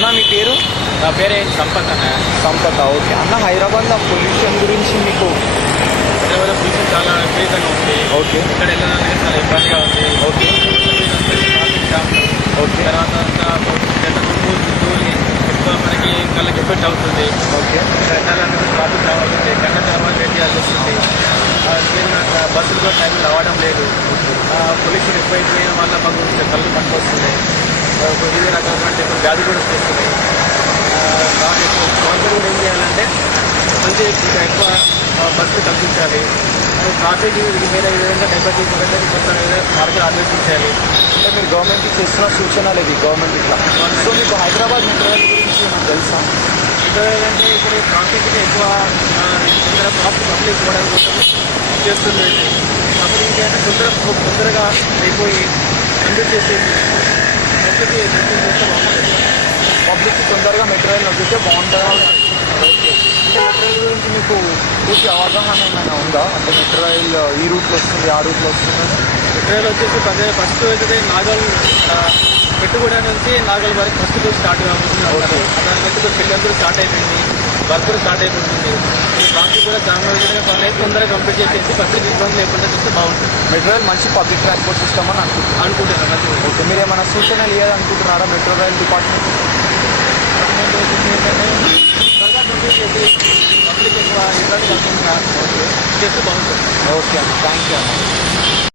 అన్న మీ పేరు? నా పేరు సంపత్ అన్న. సంపత. ఓకే అన్న, హైదరాబాద్లో పొల్యూషన్ గురించి మీకు? హైదరాబాద్ పొల్యూషన్ చాలా విపరీతంగా ఉంది. ఓకే. ఇక్కడ వెళ్ళాలంటే చాలా ఇబ్బందిగా ఉంది. ఓకే. Traffic jam, okay. తర్వాత అంతా ధూళి ఎక్కువ మనకి కళ్ళకి ఎఫెక్ట్ అవుతుంది. ఓకే. వెళ్ళాలంటే ట్రాఫిక్ జామ్ అవుతుంది, గంట తర్వాత వెయిట్ చేయాల్సి వస్తుంది. బస్సులు కూడా టైం రావడం లేదు. పొల్యూషన్ ఎక్కువైపోయిన వల్ల మాకు కళ్ళు పనికి వస్తున్నాయి. వివిధ రకాలైన వ్యాధి కూడా వస్తున్నాయి. గవర్నమెంట్ కూడా ఏం చేయాలంటే మంచి ఎక్కువ బస్సు తగ్గించాలి. ట్రాఫిక్ వేరే విధంగా డైవర్ట్ చేసి కొత్త మార్గాలు ఆలోచించాలి. అంటే మీరు గవర్నమెంట్కి చేస్తున్న సూచనలు ఇది గవర్నమెంట్ ఇట్లా. సో మీకు హైదరాబాద్ మెట్రో రైల్ గురించి నాకు తెలుసా? అంటే ఇప్పుడు ట్రాఫిక్ ఎక్కువ పబ్లిక్ పోవడం కోసం చేస్తుంది. అప్పుడు ఇంకేంటే తొందరగా అయిపోయి అందరూ చేసేసి పబ్లిక్కి తొందరగా మెట్రో రైల్ నడిపితే బాగుంటుందా? ఓకే. అంటే మెట్రో రైల్ గురించి మీకు పూర్తి అవగాహన ఏమైనా ఉందా? అంటే మెట్రో రైల్ ఈ రూట్లో వస్తుంది, ఆ రూట్లో వస్తుంది? ట్రైన్ వచ్చేసి ఫస్ట్ అయితే నాగల్ పెట్టుబడి నుంచి నాగల్ వరకు ఫస్ట్ స్టార్ట్ కావచ్చు. దాని బట్టి పిల్లలు కూడా స్టార్ట్ అయిపోయింది, వర్క్ కూడా స్టార్ట్ అయిపోతుంది. ట్రాఫిక్ కూడా చాలా విధంగా పని అయితే తొందరగా కంప్లీట్ చేసేసి పబ్లిక్ ఇబ్బంది లేకుండా చూస్తే బాగుంటుంది. మెట్రో రైల్ మంచి పబ్లిక్ ట్రాన్స్పోర్ట్ సిస్టమ్ అని అనుకుంటున్నాను. ఓకే. మీరు ఏమైనా సూచనలు ఇవ్వాలనుకుంటున్నారా మెట్రో రైల్ డిపార్ట్మెంట్? త్వరగా కంప్లీట్ చేసి పబ్లిక్ ఎక్కువ ఇబ్బంది కాకుండా చేస్తే బాగుంటుంది. ఓకే అన్న, థ్యాంక్ యూ అన్న.